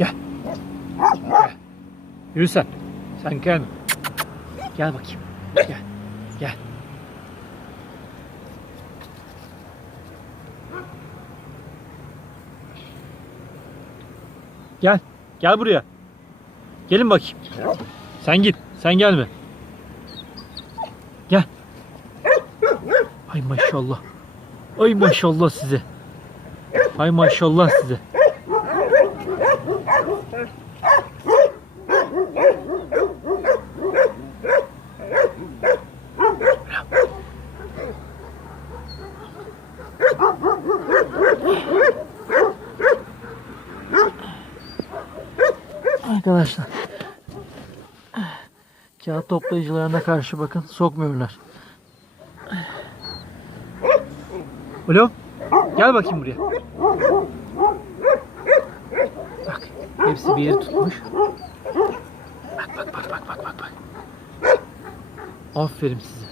Gel. Gel. Yürü sen. Sen gel. Gel bakayım. Gel. Gel. Gel. Gel buraya. Gelin bakayım. Sen git. Sen gelme. Gel. Ay maşallah. Ay maşallah size. Ay maşallah size. Arkadaşlar. Kağıt toplayıcılarına karşı bakın sokmuyorlar. Alo. Gel bakayım buraya. Hepsi bir yeri tutmuş. Bak bak bak bak bak bak. Aferin size.